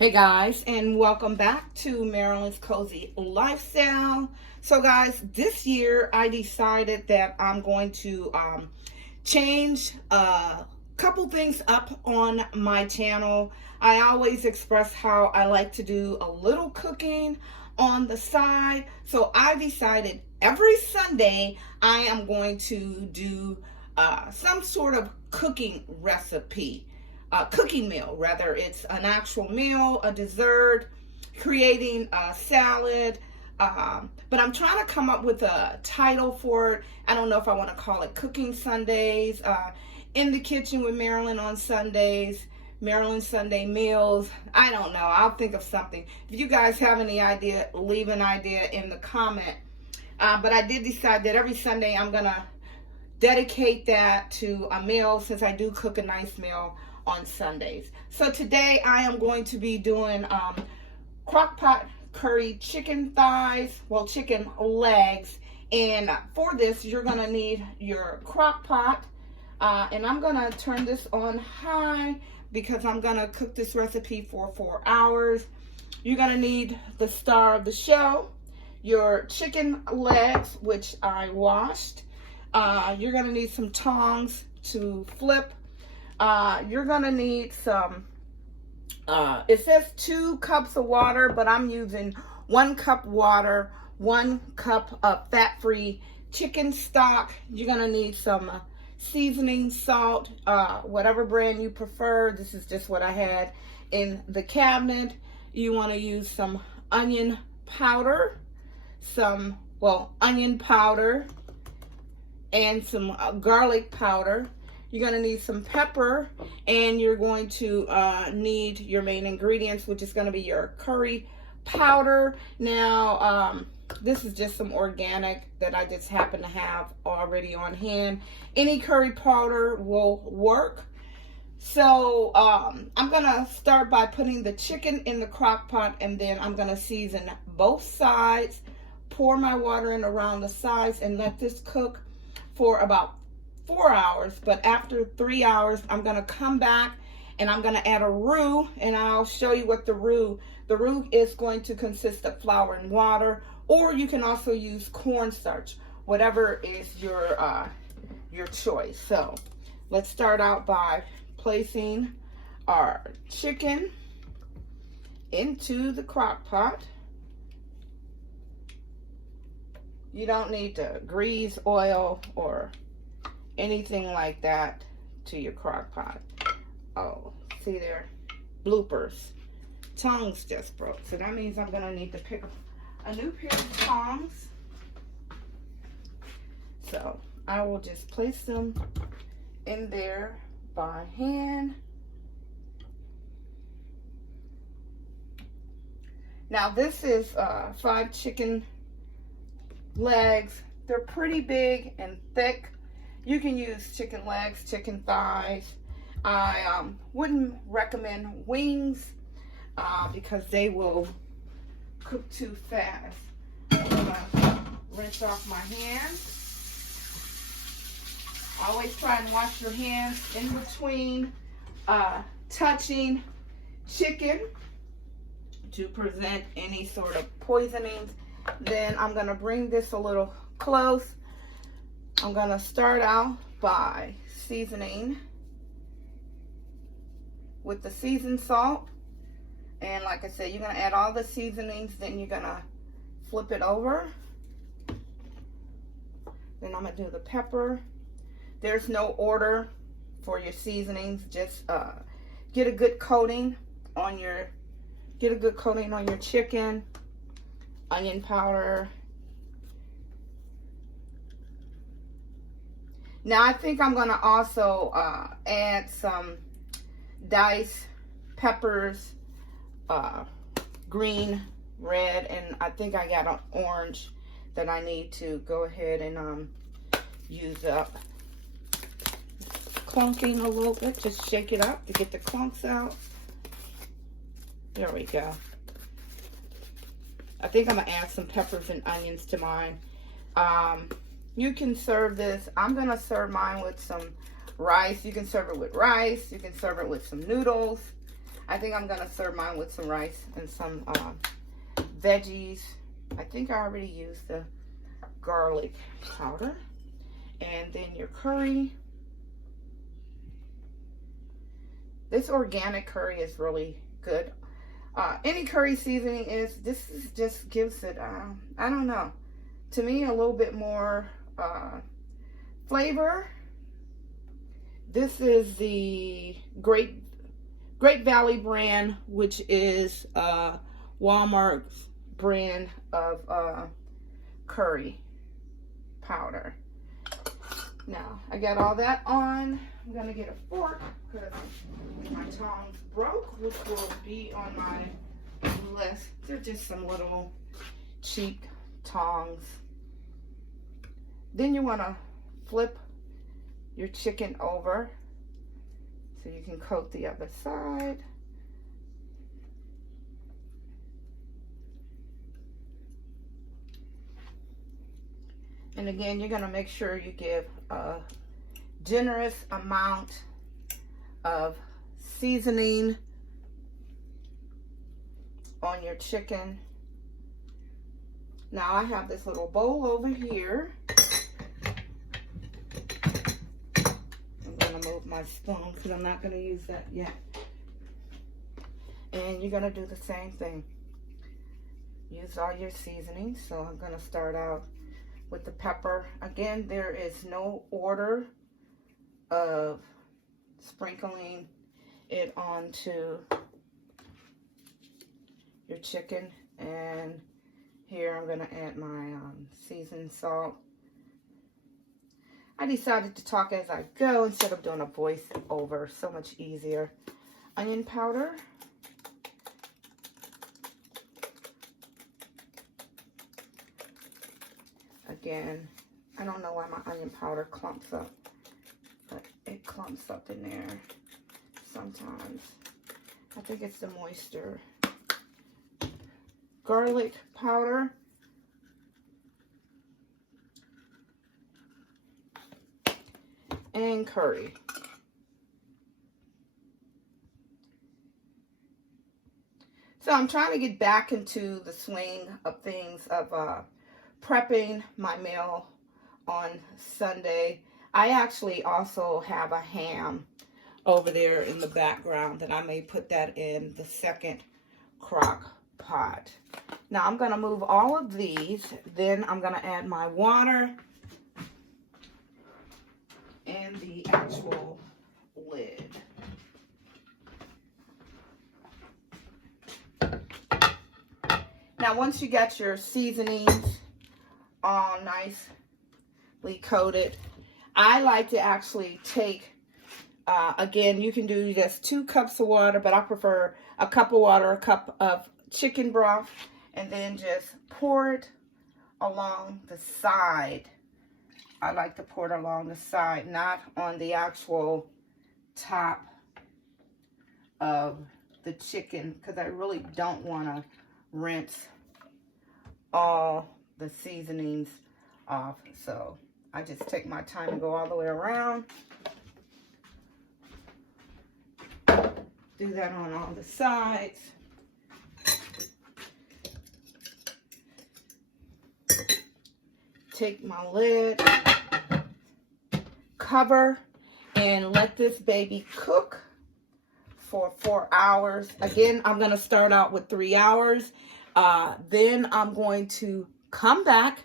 Hey guys, and welcome back to Marilyn's Cozy Lifestyle. So guys, this year I decided that I'm going to change a couple things up on my channel. I always express how I like to do a little cooking on the side. So I decided every Sunday I am going to do some sort of cooking recipe. Cooking meal, whether it's an actual meal, a dessert, creating a salad. But I'm trying to come up with a title for it. I don't know if I want to call it Cooking Sundays, In the Kitchen with Marilyn on Sundays, Marilyn Sunday Meals. I don't know. I'll think of something. If you guys have any idea, leave an idea in the comment. But I did decide that every Sunday I'm going to dedicate that to a meal, since I do cook a nice meal on Sundays. So today I am going to be doing Crockpot curry chicken thighs, well, chicken legs. And for this, you're going to need your Crockpot. And I'm going to turn this on high because I'm going to cook this recipe for 4 hours. You're going to need the star of the show, your chicken legs, which I washed. You're going to need some tongs to flip. You're going to need some, it says 2 cups of water, but I'm using 1 cup water, 1 cup of fat-free chicken stock. You're going to need some seasoning, salt, whatever brand you prefer. This is just what I had in the cabinet. You want to use some onion powder, onion powder, and some garlic powder. You're going to need some pepper, and you're going to need your main ingredients, which is going to be your curry powder. Now, this is just some organic that I just happen to have already on hand. Any curry powder will work. So I'm going to start by putting the chicken in the crock pot, and then I'm going to season both sides, pour my water in around the sides, and let this cook for about 4 hours. But after 3 hours, I'm going to come back and I'm going to add a roux, and I'll show you what the roux is going to consist of flour and water, or you can also use cornstarch, whatever is your choice. So let's start out by placing our chicken into the crock pot. You don't need to grease, oil, or anything like that to your crock pot. Oh, see there? Bloopers. Tongs just broke. So that means I'm going to need to pick up a new pair of tongs. So I will just place them in there by hand. Now this is 5 chicken legs. They're pretty big and thick. You can use chicken legs, chicken thighs. I wouldn't recommend wings because they will cook too fast. I'm gonna rinse off my hands. Always try and wash your hands in between touching chicken to prevent any sort of poisonings. Then I'm gonna bring this a little close. I'm going to start out by seasoning with the seasoned salt. And like I said, you're going to add all the seasonings, then you're going to flip it over. Then I'm going to do the pepper. There's no order for your seasonings. Just get a good coating on your chicken. Onion powder. Now I think I'm going to also add some diced peppers, green, red, and I think I got an orange that I need to go ahead and use up. Clunking a little bit, just shake it up to get the clunks out. There we go. I think I'm going to add some peppers and onions to mine. You can serve this. I'm going to serve mine with some rice. You can serve it with rice. You can serve it with some noodles. I think I'm going to serve mine with some rice and some veggies. I think I already used the garlic powder. And then your curry. This organic curry is really good. Any curry seasoning just gives it, I don't know, to me a little bit more flavor. This is the Great Valley brand, which is Walmart's brand of curry powder. Now, I got all that on. I'm going to get a fork because my tongs broke, which will be on my list. They're just some little cheap tongs. Then you want to flip your chicken over so you can coat the other side. And again, you're going to make sure you give a generous amount of seasoning on your chicken. Now I have this little bowl over here. I'm going to move my spoon because I'm not going to use that yet. And you're going to do the same thing. Use all your seasoning. So I'm going to start out with the pepper. Again, there is no order of sprinkling it onto your chicken. And here I'm going to add my seasoned salt. I decided to talk as I go instead of doing a voice over. So much easier. Onion powder. Again, I don't know why my onion powder clumps up, but it clumps up in there sometimes. I think it's the moisture. Garlic powder. And curry. So I'm trying to get back into the swing of things of prepping my meal on Sunday. I actually also have a ham over there in the background that I may put that in the second crock pot. Now I'm going to move all of these. Then I'm going to add my water and the actual lid. Now once you got your seasonings all nicely coated, I like to actually take, again, you can do just 2 cups of water, but I prefer a cup of water, a cup of chicken broth, and then just pour it along the side. I like to pour it along the side, not on the actual top of the chicken, because I really don't want to rinse all the seasonings off. So I just take my time and go all the way around. Do that on all the sides. Take my lid, cover, and let this baby cook for 4 hours. Again, I'm going to start out with 3 hours. Then I'm going to come back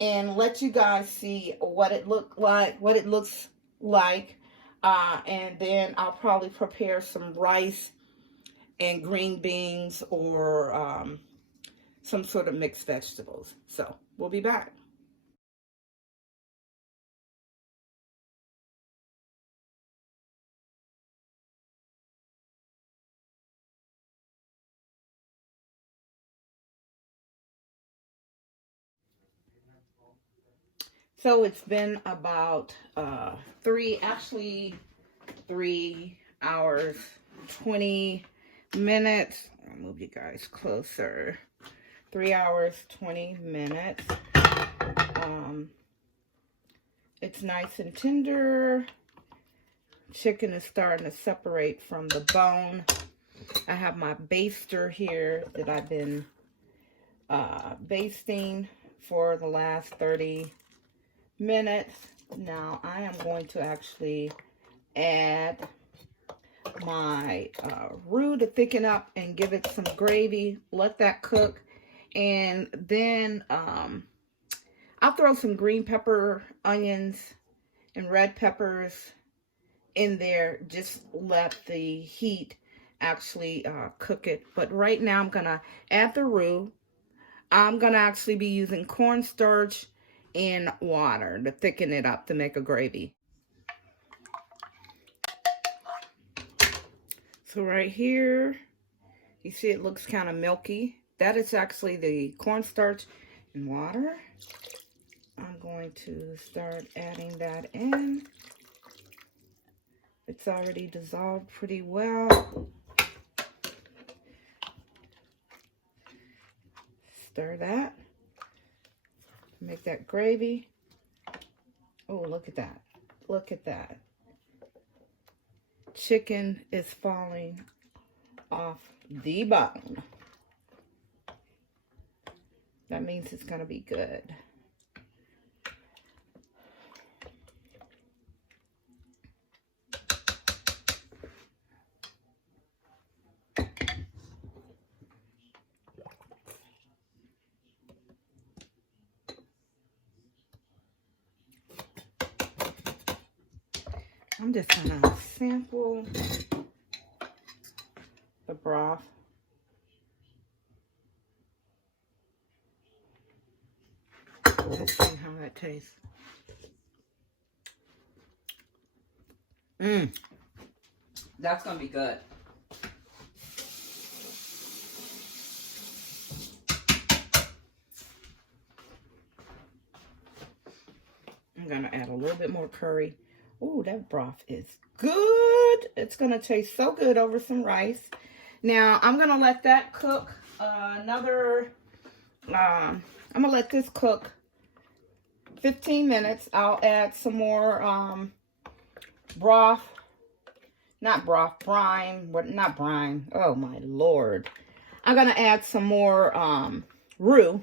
and let you guys see what it looks like. And then I'll probably prepare some rice and green beans or some sort of mixed vegetables. So we'll be back. So it's been about 3 hours, 20 minutes. I'll move you guys closer. 3 hours, 20 minutes. It's nice and tender. Chicken is starting to separate from the bone. I have my baster here that I've been basting for the last 30 minutes. Now I am going to actually add my roux to thicken up and give it some gravy. Let that cook, and then I'll throw some green pepper, onions, and red peppers in there. Just let the heat actually cook it. But right now I'm gonna add the roux. I'm gonna actually be using cornstarch and water to thicken it up to make a gravy. So right here, you see it looks kind of milky. That is actually the cornstarch and water. I'm going to start adding that in. It's already dissolved pretty well. Stir that. Make that gravy. Oh, look at that. Look at that. Chicken is falling off the bone. That means it's going to be good. I'm just going to sample the broth. Let's see how that tastes. That's going to be good. I'm going to add a little bit more curry. Oh, that broth is good. It's going to taste so good over some rice. Now, I'm going to let that cook I'm going to let this cook 15 minutes. I'll add some more broth. Not broth, brine. Not brine. Oh, my Lord. I'm going to add some more roux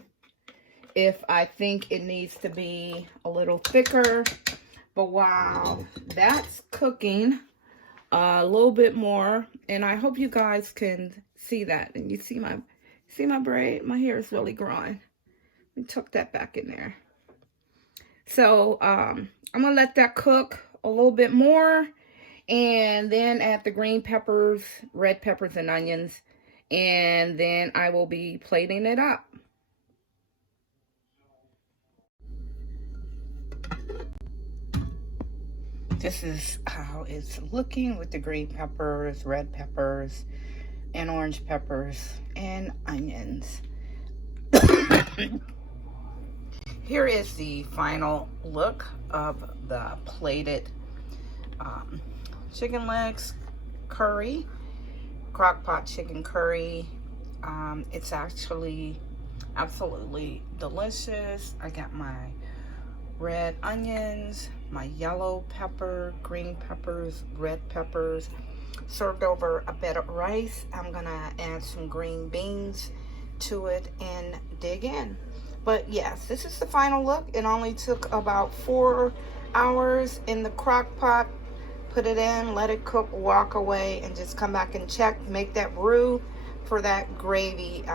if I think it needs to be a little thicker. But while that's cooking a little bit more, and I hope you guys can see that. And you see my braid? My hair is really growing. Let me tuck that back in there. So I'm going to let that cook a little bit more, and then add the green peppers, red peppers, and onions. And then I will be plating it up. This is how it's looking with the green peppers, red peppers, and orange peppers, and onions. Here is the final look of the plated chicken legs curry, Crockpot chicken curry. It's actually absolutely delicious. I got my red onions, my yellow pepper, green peppers, red peppers, served over a bed of rice. I'm gonna add some green beans to it and dig in. But yes, this is the final look. It only took about 4 hours in the crock pot. Put it in, let it cook, walk away, and just come back and check. Make that roux for that gravy,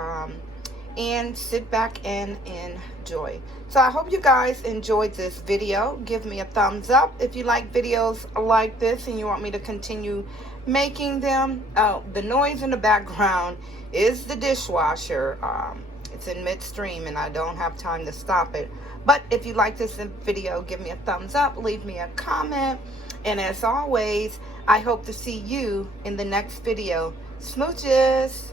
and sit back and enjoy. So I hope you guys enjoyed this video. Give me a thumbs up if you like videos like this and you want me to continue making them. Oh, the noise in the background is the dishwasher. It's in midstream and I don't have time to stop it. But if you like this video, give me a thumbs up, leave me a comment, and as always, I hope to see you in the next video. Smooches!